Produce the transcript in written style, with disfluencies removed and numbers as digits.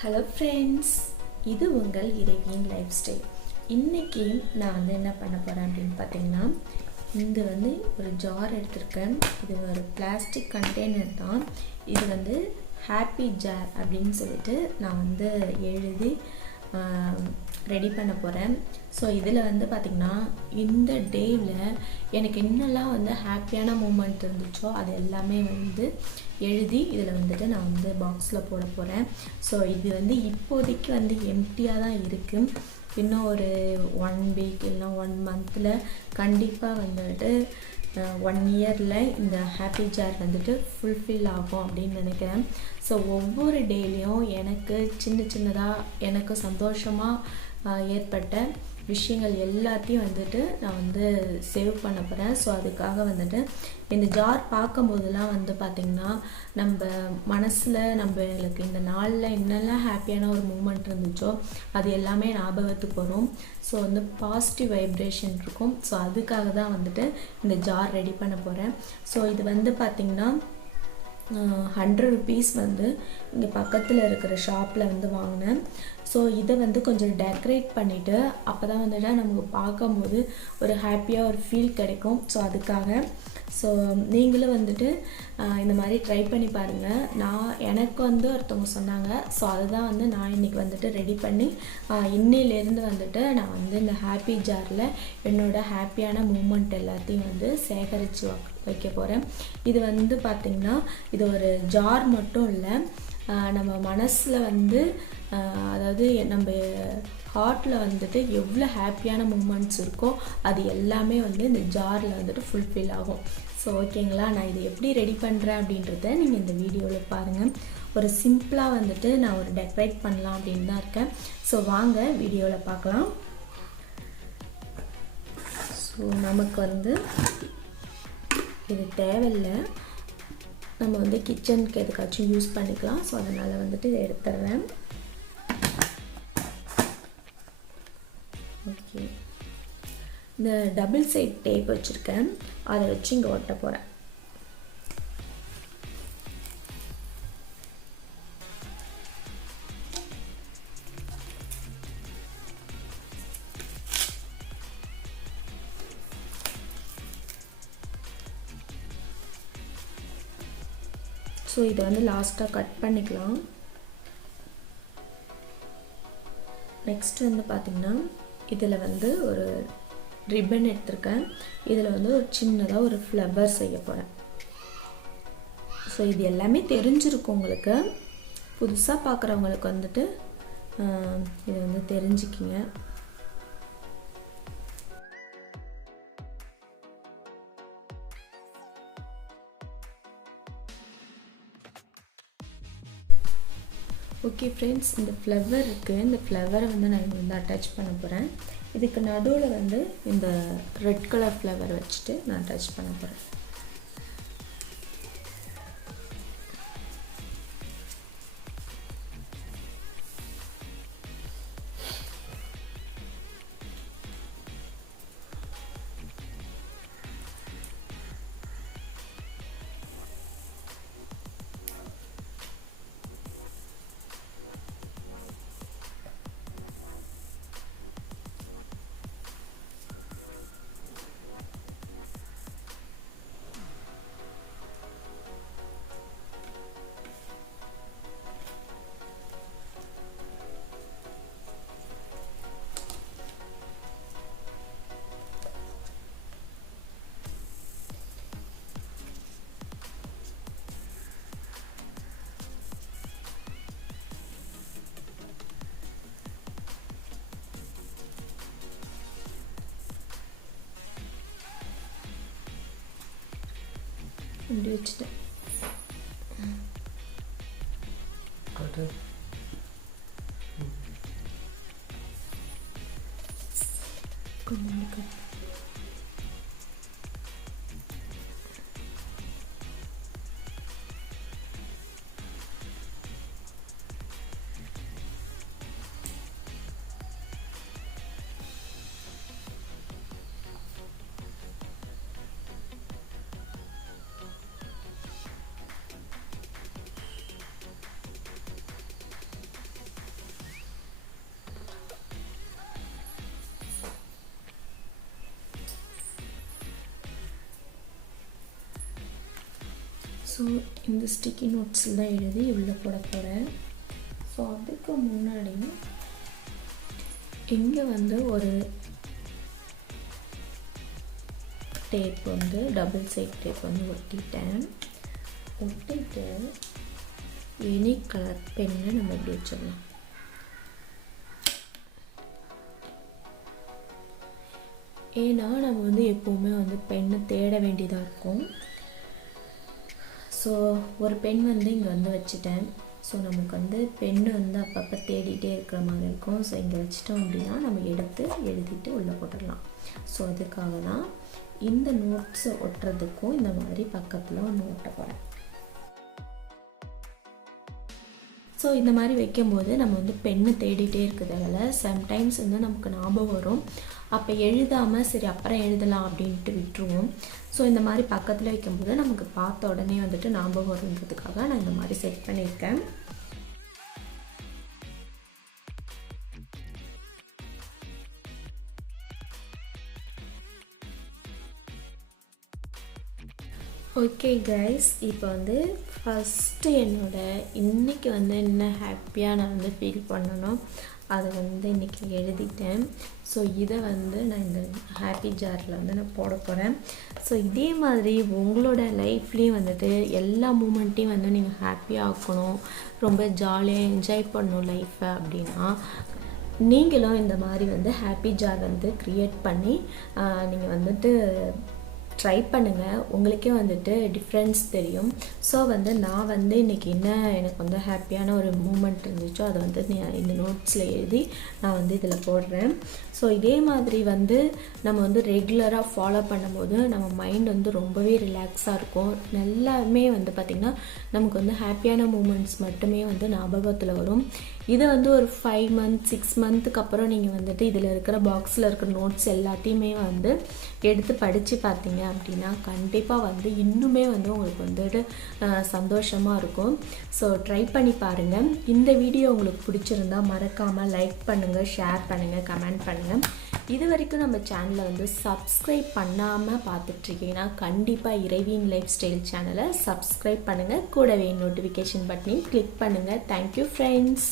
Hello friends, இது உங்கள் இறைவியின் life style. இன்றைக்கி நான் என்ன பண்ண போகிறேன் அப்படின்னு பார்த்தீங்கன்னா, இங்கே ஒரு ஜார் எடுத்திருக்கேன். இது ஒரு பிளாஸ்டிக் கண்டெய்னர் தான். இது ஹாப்பி ஜார் அப்படின்னு சொல்லிட்டு நான் எழுதி ரெடி பண்ண போகிறேன். ஸோ இதில் பார்த்திங்கன்னா இந்த டேயில் எனக்கு என்னெல்லாம் ஹாப்பியான மூமெண்ட் இருந்துச்சோ அது எல்லாமே எழுதி இதில் நான் பாக்ஸில் போட போகிறேன். ஸோ இது இப்போதைக்கு எம்டியாக தான் இருக்குது. இன்னும் ஒரு 1 வீக் இல்லை 1 மந்தில் கண்டிப்பாக 1 இயரில் இந்த ஹாப்பி ஜார் ஃபுல்ஃபில் ஆகும் அப்படின்னு நினைக்கிறேன். ஸோ ஒவ்வொரு டேலையும் எனக்கு சின்னதாக எனக்கு சந்தோஷமாக ஏற்பட்ட விஷயங்கள் எல்லாத்தையும் நான் சேவ் பண்ண போகிறேன். ஸோ அதுக்காக இந்த ஜார் பார்க்கும்போதெல்லாம் பார்த்திங்கன்னா நம்ம மனசில் நம்மளுக்கு இந்த நாளில் என்னெல்லாம் ஹாப்பியான ஒரு மூமெண்ட் இருந்துச்சோ அது எல்லாமே ஞாபகத்துக்கு வரும். ஸோ பாசிட்டிவ் வைப்ரேஷன் இருக்கும். ஸோ அதுக்காக தான் இந்த ஜார் ரெடி பண்ண போகிறேன். ஸோ இது பார்த்திங்கன்னா 100 rupees இங்கே பக்கத்தில் இருக்கிற ஷாப்பில் வாங்கினேன். ஸோ இதை கொஞ்சம் டெக்கரேட் பண்ணிவிட்டு அப்போ தான் நமக்கு பார்க்கும்போது ஒரு ஹாப்பியாக ஒரு ஃபீல் கிடைக்கும். ஸோ அதுக்காக நீங்களும் இந்த மாதிரி ட்ரை பண்ணி பாருங்கள். எனக்கு ஒருத்தவங்க சொன்னாங்க. ஸோ அதுதான் நான் இன்றைக்கி ரெடி பண்ணி இன்னிலேருந்து நான் இந்த ஹாப்பி ஜாரில் என்னோடய ஹாப்பியான மூமெண்ட் எல்லாத்தையும் சேகரித்து வைக்க போகிறேன். இது பார்த்திங்கன்னா இது ஒரு ஜார் மட்டும் இல்லை, நம்ம மனசில் அதாவது நம்ம ஹார்ட்டில் எவ்வளோ ஹாப்பியான மூமெண்ட்ஸ் இருக்கோ அது எல்லாமே இந்த ஜாரில் ஃபுல்ஃபில் ஆகும். ஸோ ஓகேங்களா, நான் இதை எப்படி ரெடி பண்ணுறேன் அப்படின்றத நீங்கள் இந்த வீடியோவில் பாருங்கள். ஒரு சிம்பிளாக நான் ஒரு டெக்கரேட் பண்ணலாம் அப்படின்னு தான் இருக்கேன். ஸோ வாங்க வீடியோவில் பார்க்கலாம். ஸோ நமக்கு இது தேவையில்லை, நம்ம கிச்சனுக்கு எதுக்காச்சும் யூஸ் பண்ணிக்கலாம். ஸோ அதனால் இதை எடுத்துடுறேன். ஓகே, இந்த டபுள் சைட் டேப் வச்சுருக்கேன், அதை வச்சு இங்கே ஒட்ட போகிறேன். ஸோ இதை லாஸ்ட்டாக கட் பண்ணிக்கலாம். நெக்ஸ்ட் பார்த்திங்கன்னா இதில் ஒரு ரிப்பன் எடுத்திருக்கேன். இதில் ஒரு சின்னதாக ஒரு ஃப்ளவர் செய்ய போகிறேன். ஸோ இது எல்லாமே தெரிஞ்சிருக்கும் உங்களுக்கு. புதுசாக பார்க்குறவங்களுக்கு இது தெரிஞ்சுக்கிங்க. ஓகே ஃப்ரெண்ட்ஸ், இந்த ஃப்ளவர் இருக்குது. இந்த ஃப்ளவரை நான் அட்டாச் பண்ண போகிறேன். இதுக்கு நடுவில் இந்த ரெட் கலர் ஃப்ளவர் வச்சுட்டு நான் அட்டாச் பண்ண போகிறேன். இப்படி வச்சுட்டேன். கொஞ்சம் ஸோ இந்த ஸ்டிக்கி நோட்ஸில் தான் எழுதி உள்ளே போட போகிறேன். ஸோ அதுக்கு முன்னாடி இங்கே வந்து ஒரு டேப் வந்து டபுள் சைட் டேப் வந்து ஒட்டிட்டு எனி கலர் பெண்ணை நம்ம இப்படி வச்சிடலாம். ஏன்னா நம்ம வந்து எப்போவுமே வந்து பெண்ணை தேட வேண்டியதாக இருக்கும். ஸோ ஒரு பென் வந்து இங்கே வந்து வச்சுட்டேன். ஸோ நமக்கு வந்து பெண்ணு வந்து அப்பப்போ தேடிகிட்டே இருக்கிற மாதிரி இருக்கும். ஸோ இங்கே வச்சிட்டோம் அப்படின்னா நம்ம எடுத்து எழுதிட்டு உள்ளே போட்டுடலாம். ஸோ அதுக்காக தான் இந்த நோட்ஸை ஒட்டுறதுக்கும் இந்த மாதிரி பக்கத்தில் ஒன்று ஒட்ட போகிறேன். ஸோ இந்த மாதிரி வைக்கும்போது நம்ம வந்து பெண்ணு தேடிகிட்டே இருக்கிறதால சம்டைம்ஸ் வந்து நமக்கு ஞாபகம் வரும். அப்போ எழுதாமல் சரி அப்புறம் எழுதலாம் அப்படின்ட்டு விட்டுருவோம். ஸோ இந்த மாதிரி பக்கத்தில் வைக்கும்போது நமக்கு பார்த்த உடனே வந்துட்டு ஞாபகம் வருன்றதுக்காக நான் இந்த மாதிரி செட் பண்ணியிருக்கேன். ஓகே கைஸ், இப்போ வந்து ஃபஸ்ட்டு இன்றைக்கி வந்து என்ன ஹாப்பியாக நான் வந்து ஃபீல் பண்ணணும் அதை வந்து இன்றைக்கி எழுதிட்டேன். ஸோ இதை வந்து நான் இந்த ஹாப்பி ஜாரில் வந்து நான் போட போகிறேன். ஸோ இதே மாதிரி உங்களோட லைஃப்லேயும் வந்துட்டு எல்லா மூமெண்ட்டையும் வந்து நீங்கள் ஹாப்பியாக ஆக்கணும், ரொம்ப ஜாலியாக என்ஜாய் பண்ணணும் லைஃப்பை அப்படின்னா நீங்களும் இந்த மாதிரி வந்து ஹாப்பி ஜார் வந்து க்ரியேட் பண்ணி நீங்கள் வந்துட்டு ட்ரை பண்ணுங்கள். உங்களுக்கே வந்துட்டு டிஃப்ரென்ஸ் தெரியும். ஸோ வந்து நான் வந்து இன்றைக்கி என்ன எனக்கு வந்து ஹாப்பியான ஒரு மூமெண்ட் இருந்துச்சோ அதை வந்து இந்த நோட்ஸில் எழுதி நான் வந்து இதில் போடுறேன். ஸோ இதே மாதிரி வந்து நம்ம வந்து ரெகுலராக ஃபாலோ பண்ணும்போது நம்ம மைண்ட் வந்து ரொம்பவே ரிலாக்ஸாக இருக்கும். எல்லாமே வந்து பார்த்திங்கன்னா நமக்கு வந்து ஹாப்பியான மூமெண்ட்ஸ் மட்டுமே வந்து ஞாபகத்தில் வரும். இதை வந்து ஒரு 5 months 6 months அப்புறம் நீங்கள் வந்துட்டு இதில் இருக்கிற பாக்ஸில் இருக்கிற நோட்ஸ் எல்லாத்தையுமே வந்து எடுத்து படித்து பார்த்தீங்க அப்படின்னா கண்டிப்பாக வந்து இன்னுமே வந்து உங்களுக்கு வந்துட்டு சந்தோஷமாக இருக்கும். ஸோ ட்ரை பண்ணி பாருங்கள். இந்த வீடியோ உங்களுக்கு பிடிச்சிருந்தா மறக்காமல் லைக் பண்ணுங்கள், ஷேர் பண்ணுங்கள், கமெண்ட் பண்ணுங்கள். இது வரைக்கும் நம்ம சேனலை வந்து சப்ஸ்கிரைப் பண்ணாமல் பார்த்துட்ருக்கீங்கன்னா கண்டிப்பாக இறைவியின் லைஃப் ஸ்டைல் சேனலை சப்ஸ்கிரைப் பண்ணுங்கள். கூடவே நோட்டிஃபிகேஷன் பட்டனையும் கிளிக் பண்ணுங்கள். Thank you friends.